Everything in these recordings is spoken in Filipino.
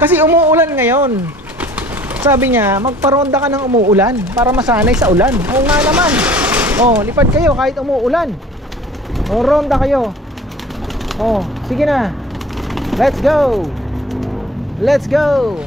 Kasi umuulan ngayon. Sabi niya, magparonda ka ng umuulan para masanay sa ulan. Oo nga naman. Oh, lipad kayo kahit umuulan. Oh, ronda kayo. Oh, sige na. Let's go. Let's go.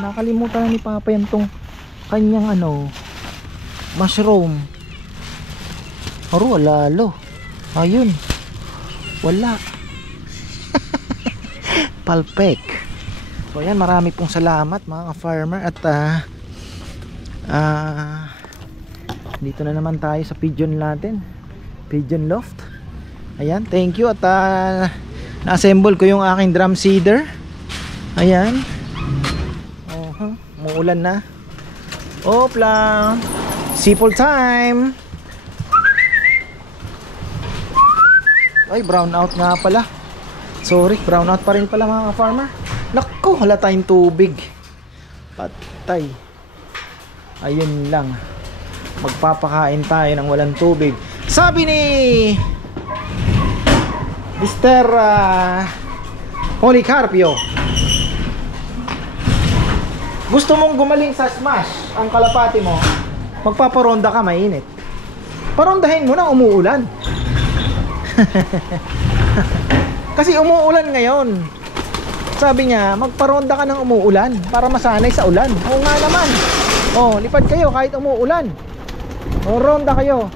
Nakalimutan ni Papa yan tong kanyang mushroom. Aro, lalo. Ayun. Wala. Palpek. So ayan, marami pong salamat mga farmer. At dito na naman tayo sa pigeon natin, pigeon loft. Ayan, thank you. At na-assemble ko yung aking drum seeder. Ayan. Umuulan na. Opla. Sipol time. Ay, brown out nga pala. Sorry, brown out pa rin pala mga farmer. Naku, wala tayong tubig. Patay. Ayun lang. Magpapakain tayo ng walang tubig. Sabi ni Mr. Policarpio, gusto mong gumaling sa smash ang kalapati mo, magpaparonda ka, mainit. Parondahin mo na umuulan. Kasi umuulan ngayon. Sabi niya, magparonda ka ng umuulan para masanay sa ulan. Oo nga naman. Oh, lipad kayo kahit umuulan. Oh, ronda kayo.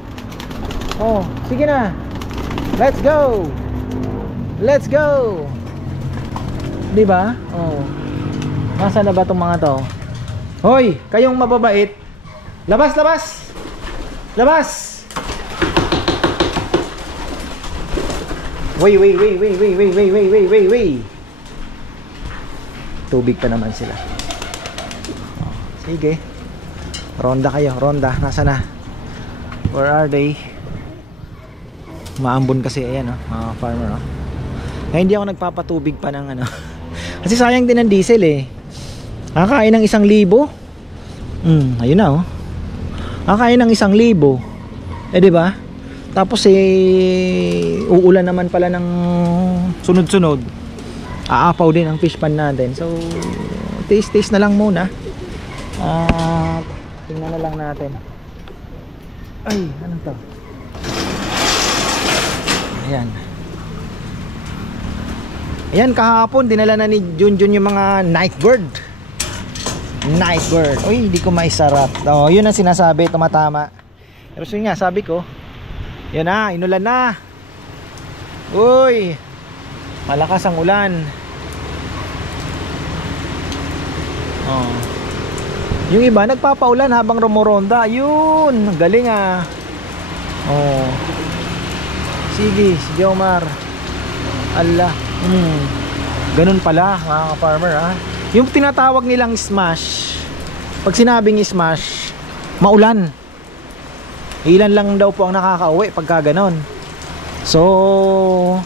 Oh, sige na. Let's go. Let's go. Di ba? Oh. Nasaan na ba itong mga to? Hoy, kayong mababait. Labas, labas. Labas. Wey. Tubig pa naman sila. Sige. Ronda kayo, ronda. Nasaan na? Where are they? Maambon kasi, ayan mga farmer hindi ako nagpapatubig pa ng kasi sayang din ang diesel Kakain ng 1,000. Ayun na Kakain ng 1,000. Di ba? Tapos uulan naman pala ng sunod-sunod. Aapaw din ang fish pan natin. So taste na lang muna. Tingnan na lang natin. Ay, ano to? Ayan, kahapon dinala na ni Junjun yung mga nightbird. Uy, hindi ko maisarap. Yun ang sinasabi, tumatama. Pero yun nga, sabi ko, yan na, inulan na. Uy, malakas ang ulan. Yung iba nagpapaulan habang rumuronda. Yun, galing Sige Omar. Allah. Ganun pala mga farmer Yung tinatawag nilang smash, pag sinabing smash, maulan. Ilan lang daw po ang nakakauwi pagka ganon. So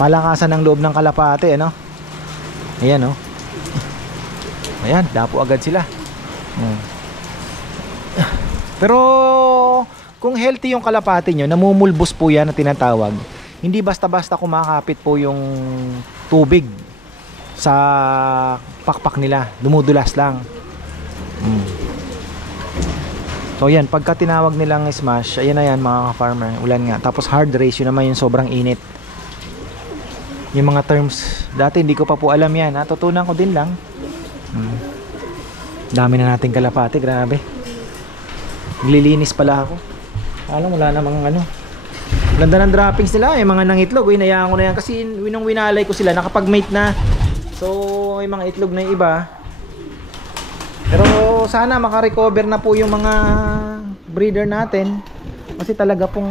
palakasan ng loob ng kalapate Ayan Ayan, dapo agad sila. Pero kung healthy yung kalapate nyo, namumulbos po yan na tinatawag. Hindi basta-basta kumakapit po yung tubig sa pakpak nila, dumudulas lang. So yan, pagka tinawag nilang smash, ayan na yan mga farmer, ulan nga. Tapos hard race, yun naman yung sobrang init. Yung mga terms, dati hindi ko pa po alam yan, natutunan ko din lang. Dami na nating kalapate, grabe. Naglilinis pala ako. Alam, wala namang ganda ng droppings nila, mga nangitlog. Inayaan ko na yan kasi winalay ko sila, nakapag-mate na. So yung mga itlog na yung iba. Pero sana makarecover na po yung mga breeder natin. Kasi talaga pong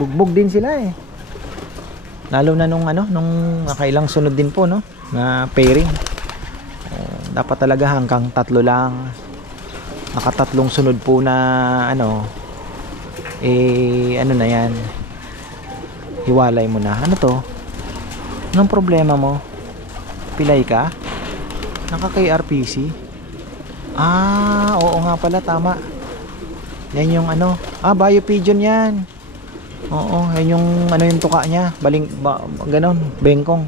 bugbog din sila Lalo na nung nakailang sunod din po na pairing. Dapat talaga hanggang 3 lang. Nakatatlong sunod po na ano na yan. Hiwalay mo na. Ano to? Anong problema mo? Pilay ka? Naka-KRPC? Ah, oo nga pala, tama. Yan yung ano. Ah, bio pigeon yan. Oo, yan yung ano yung tuka niya. Ganon, bengkong.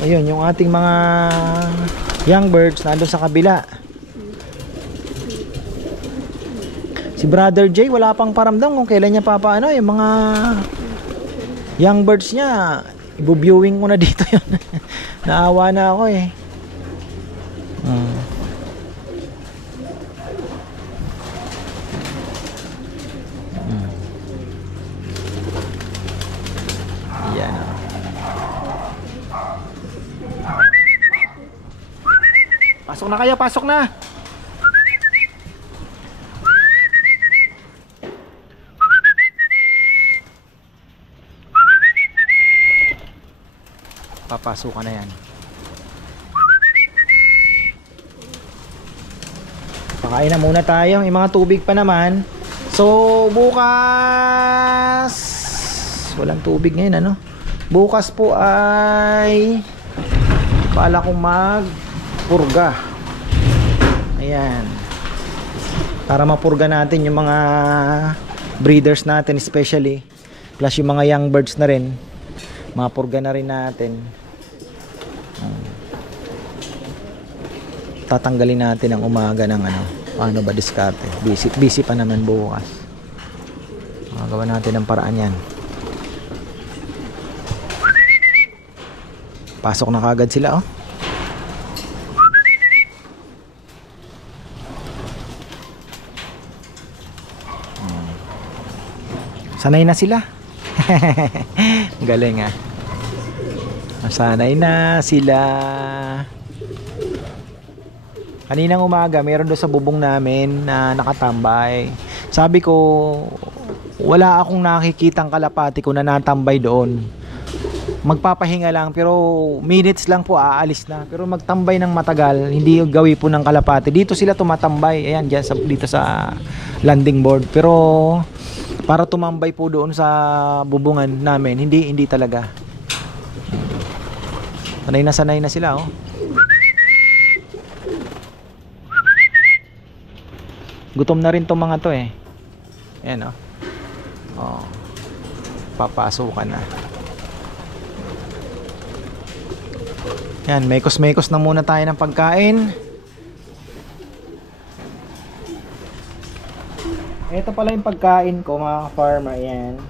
Ayun, yung ating mga young birds nandun sa kabila. Si Brother Jay wala pang paramdam kung kailan niya papaano yung mga young birds niya. Ibu-viewing ko na dito yun. Naawa na ako eh. Yan. Pasok na kayo, pasok na. Papasukan na yan. Pakain na muna tayo. Yung mga tubig pa naman. So bukas walang tubig ngayon ano. Bukas po ay bala kong magpurga. Ayan. Para mapurga natin yung mga breeders natin especially. Plus yung mga young birds na rin. Mapurga na rin natin. Tatanggalin natin ang umaga ng ano. Paano ba diskarte? Busy pa naman bukas. Magawa natin ang paraan yan. Pasok na kagad sila oh. Sanay na sila. Galing ah. Sanay na sila. Kaninang umaga, meron doon sa bubong namin na nakatambay. Sabi ko, wala akong nakikitang kalapati ko na natambay doon. Magpapahinga lang, pero minutes lang po aalis na. Pero magtambay ng matagal, hindi gawi po ng kalapati. Dito sila tumatambay, ayan, dyan dito sa landing board. Pero para tumambay po doon sa bubungan namin, hindi talaga. Sanay na sila oh. Gutom na rin tong mga to eh. Ayan oh. Oh. Papasukan na. Yan, mekos-mekos na muna tayo ng pagkain. Ito pala yung pagkain ko mga farmer. Ayan.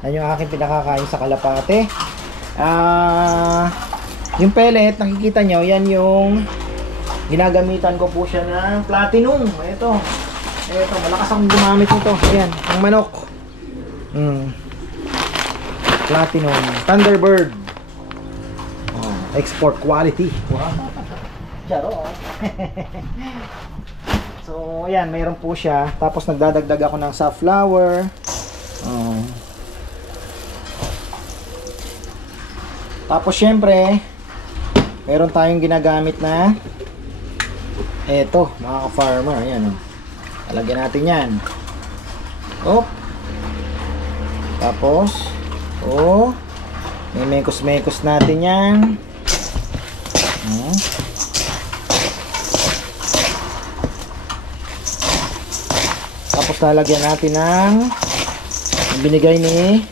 Yan yung aking pinakakain sa kalapate. Yung pellet, nakikita nyo, yan yung ginagamitan ko po siya ng platinum. Ito, malakas akong gumamit nito. Ayan, ang manok. Platinum, Thunderbird. Oh, export quality. Wow. Charo. So, ayan, mayroon po siya. Tapos nagdadagdag ako ng safflower. Tapos syempre, meron tayong ginagamit na eto, mga ka-farmer. Ayan o. Alagyan natin yan. Op. Tapos, may mekos-mekos natin yan. Tapos lalagyan natin ng binigay ni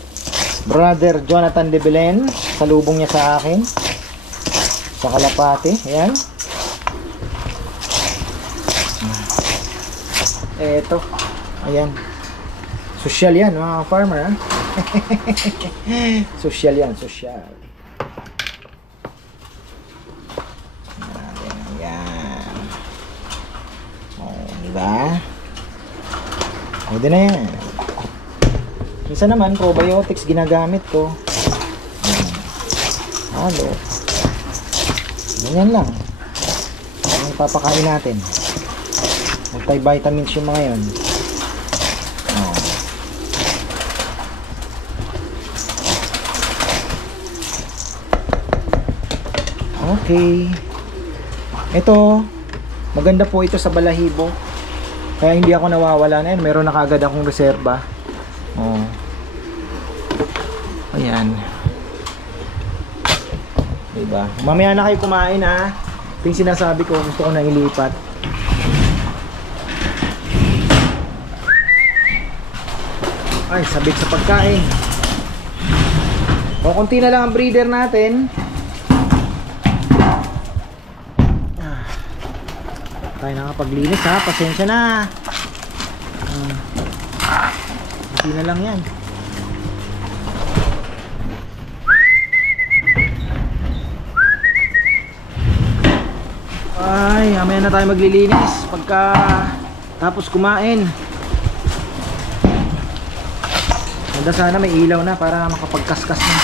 Brother Jonathan de Belen. Salubong niya sa akin. Sa kalapate. Ayan. Eto. Ayan. Social yan mga farmer ha? Social yan, social. Ayan. Diba? Pwede na yan. Minsan naman probiotics ginagamit ko. Halo. Ganyan lang. Ang papakain natin. Multivitamins yung mga yun. Okay. Ito, maganda po ito sa balahibo. Kaya hindi ako nawawala na yun. Meron na kaagad akong reserba. Ayan. Diba? Mamaya na kayo kumain ha. Ito yung sinasabi ko, gusto ko na ilipat. Ay, sabik sa pagkain. O, konti na lang ang breeder natin. Tayo nakapaglinis ha, pasensya na. Konti na lang yan. Ay, mamaya na tayo maglilinis pagka tapos kumain. Ganda sana may ilaw na para makapagkaskas na.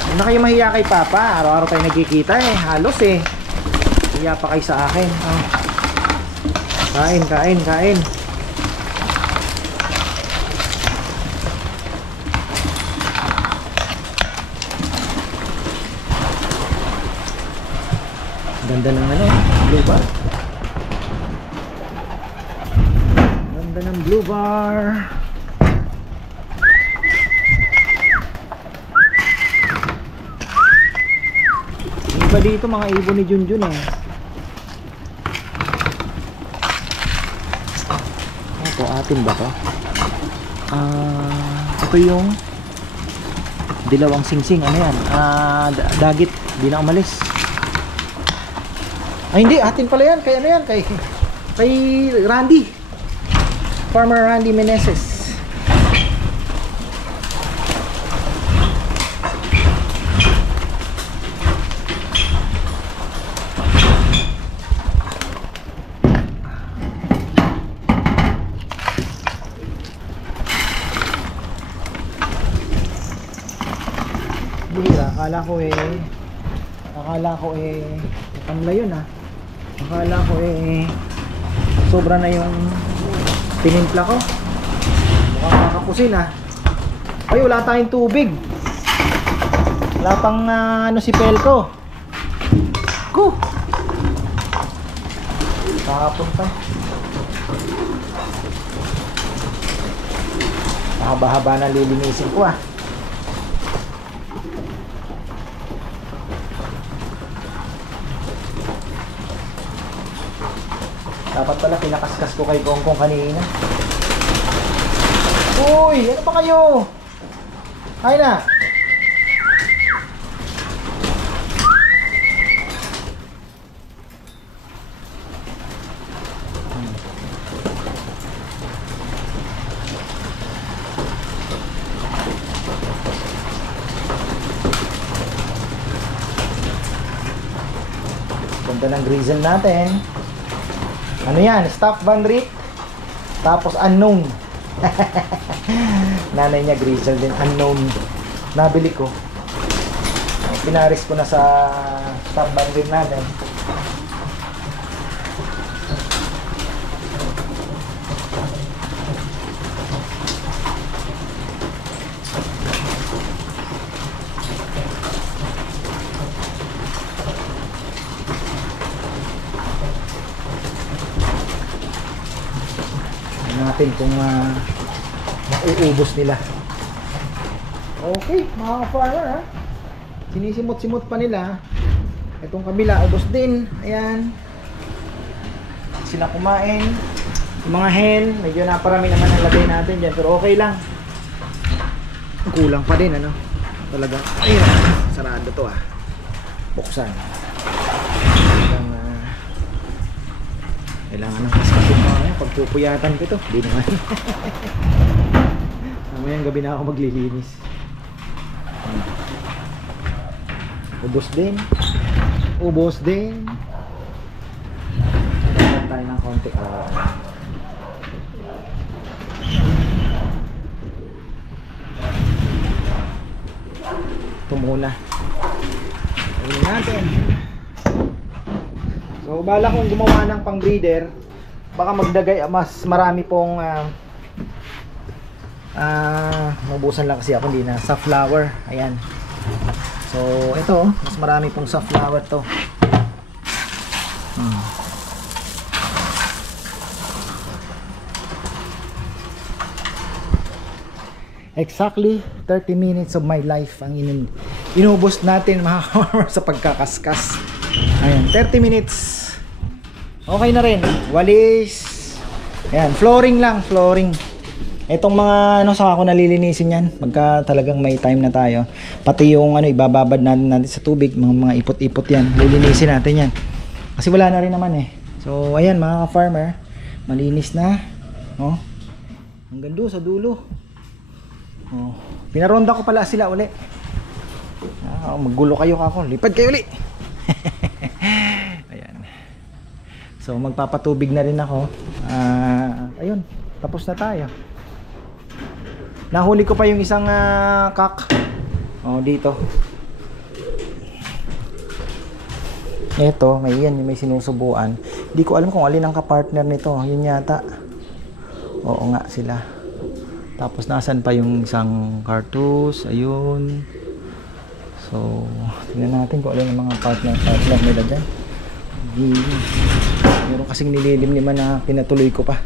Huwag na kayo mahiya kay Papa. Araw-araw tayo nagkikita eh. Halos eh. Hiya pa kayo sa akin. Oh. Kain, kain, kain. Ganda ng ano, blue bar. Ganda ng blue bar. Iba dito mga ibon ni Junjun eh. Ito atin ba to? Ito yung dilawang singsing. Ano yan? Dagit. Di na umalis. Ay hindi, atin pala yan. Kay ano yan? Kay Randy. Farmer Randy Meneses. Bihira, akala ko tamla yun ah. Akala ko sobra na yung tinimpla ko. Mukhang kakapusin ah. Ay, wala tayong tubig. Wala pang ano si Pelco. Go! Kakapunta. Mahaba-haba na lilinisin ko ah. Dapat pala pinakaskas ko kay Gongkong kanina. Uy! Ano pa kayo? Hay na! Ganda ng grizzle natin. Ano yan? Stuffed Van Riet. Tapos unknown. Nanay niya grizzle din. Unknown. Nabili ko. Pinaris ko na sa Stuffed Van Riet natin. Natin kung mauubos nila. Okay, mga farmer ha. Sinisimot-simot pa nila. Itong kabila, ubos din. Ayan. Sila kumain. Yung mga hen, medyo naparami naman ang lagay natin dyan. Pero okay lang. Kulang pa din ano. Talaga. Ayun, sarado to ah. Buksan. Kailangan ng kaskasin mo ngayon. Pagpupuyatan ko ito. Hindi naman. Mamayang gabi na ako maglilinis. Ubos din. Ubos din. Dapat tayo ng konti. Ito muna. Ayun natin. So bala kong gumawa ng pang breeder, baka magdagay mas marami pong mabusan lang kasi ako, hindi na safflower. Ayan. So ito, mas marami pong safflower to. Exactly 30 minutes of my life ang inubos natin mga farmer sa pagkakaskas. Ayan, 30 minutes. Okay na rin. Walis. Ayan, flooring lang, flooring. Itong mga ano saka ko nalilinisin yan pagka talagang may time na tayo. Pati yung ano ibababad natin sa tubig, mga ipot-ipot yan. Lilinisin natin yan. Kasi wala na rin naman eh. So ayan mga farmer, malinis na. Oh. Hanggang doon sa dulo. Oh. Pinaronda ko pala sila uli. Maggulo kayo kako. Lipad kayo uli. Ayan. So magpapatubig na rin ako. Ayun, tapos na tayo. Nahuli ko pa yung isang kak. Oh, dito. Ito, may sinusubuan. Hindi ko alam kung alin ang kapartner nito. Yun yata. Oo nga sila. Tapos nasan pa yung isang cartouche. Ayun. So, tingnan natin kung alin ang mga partner nila dyan. Meron kasing nililimliman na pinatuloy ko pa.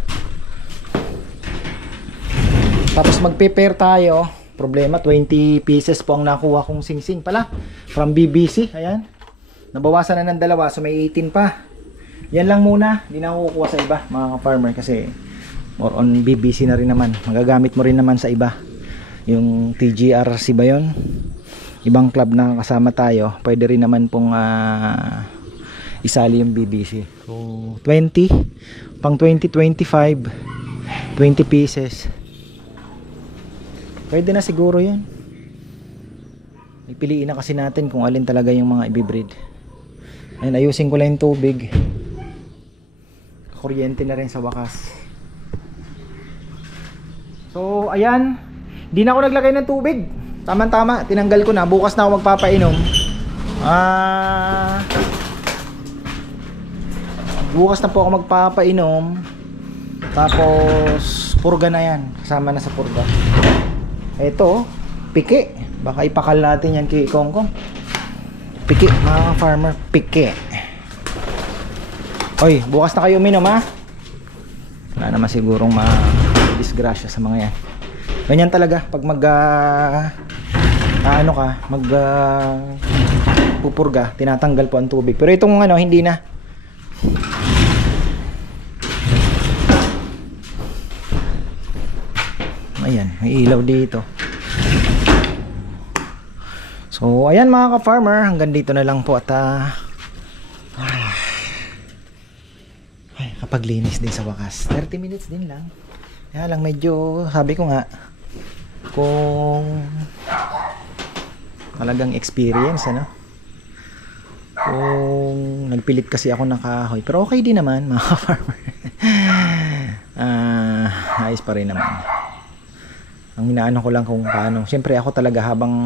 Tapos magpe-pair tayo. Problema, 20 pieces po ang nakuha kong singsing pala. From BBC, ayan. Nabawasan na ng dalawa, so may 18 pa. Yan lang muna, hindi na ako kukuha sa iba mga farmer kasi more on BBC na rin naman. Magagamit mo rin naman sa iba. Yung TGRC ba yun? Ibang club na kasama tayo, pwede rin naman pong isali yung BBC. So 20, pang 20, 25, 20 pieces. Pwede na siguro yan. Ipiliin na kasi natin kung alin talaga yung mga ibibreed. Ayun, ayusin ko lang yung tubig. Kuryente na rin sa wakas. So ayan, di na ako naglagay ng tubig. Tama-tama, tinanggal ko na. Bukas na ako magpapainom. Bukas na po ako magpapainom. Tapos purga na yan. Kasama na sa purga. Ito, piki. Baka ipakal natin yan kay Kongkong. Piki, mga farmer, piki. Oy, bukas na kayo uminom ha. Wala naman sigurong ma-disgrasya sa mga yan. Ganyan talaga pag pupurga, tinatanggal po ang tubig. Pero itong ano, hindi na. Ayan, may ilaw dito. So ayan mga ka-farmer, hanggang dito na lang po at kapag linis din sa wakas. 30 minutes din lang. Kaya lang medyo, sabi ko nga, kung talagang experience ano, kung nagpilit kasi ako ng kahoy, pero okay din naman mga ka-farmer. Ayos pa rin naman. Ang inaano ko lang kung paano. Siyempre ako talaga habang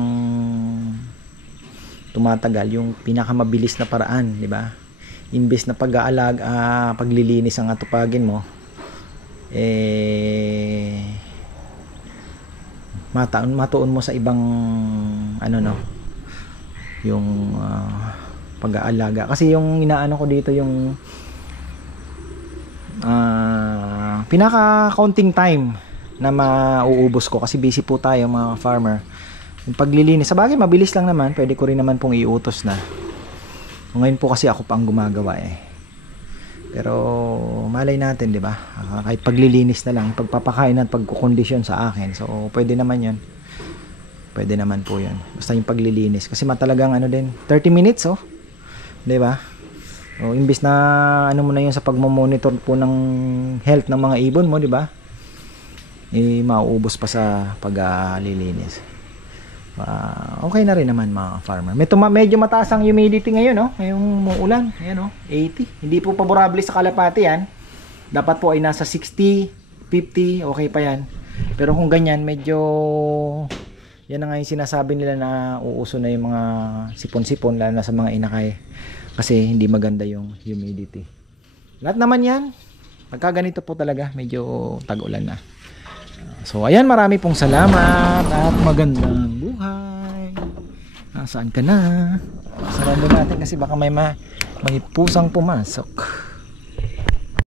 tumatagal, yung pinakamabilis na paraan, di ba? Imbes na pag-aalag, paglilinis ang atupagin mo, matuon mo sa ibang ano no, yung pag-aalaga. Kasi yung inaano ko dito yung pinaka counting time na mauubos ko kasi busy po tayo mga farmer. Yung paglilinis, sa bagay mabilis lang naman, pwede ko rin naman pong iutos na. Ngayon po kasi ako pa ang gumagawa eh. Pero malay natin, 'di ba? Kahit paglilinis na lang, pagpapakain at pagkukondisyon sa akin. So pwede naman 'yon. Pwede naman po 'yon. Basta yung paglilinis kasi matalagang ano din, 30 minutes oh. 'Di ba? O imbis na ano mo na 'yon sa pagmo-monitor po ng health ng mga ibon mo, 'di ba? Mauubos pa sa paglilinis. Okay na rin naman mga farmer. Medyo mataas ang humidity ngayon, no? Ngayong muulan, ayan, no? 80. Hindi po favorable sa kalapati yan. Dapat po ay nasa 60, 50, okay pa yan. Pero kung ganyan, medyo yan na nga yung sinasabi nila na uuso na yung mga sipon-sipon, lalo na sa mga inakay. Kasi hindi maganda yung humidity. Lahat naman yan. Pagka ganito po talaga, medyo tag-ulan na. So ayan, marami pong salamat at magandang buhay. Nasaan ka na? Sarado natin kasi baka may pusang pumasok.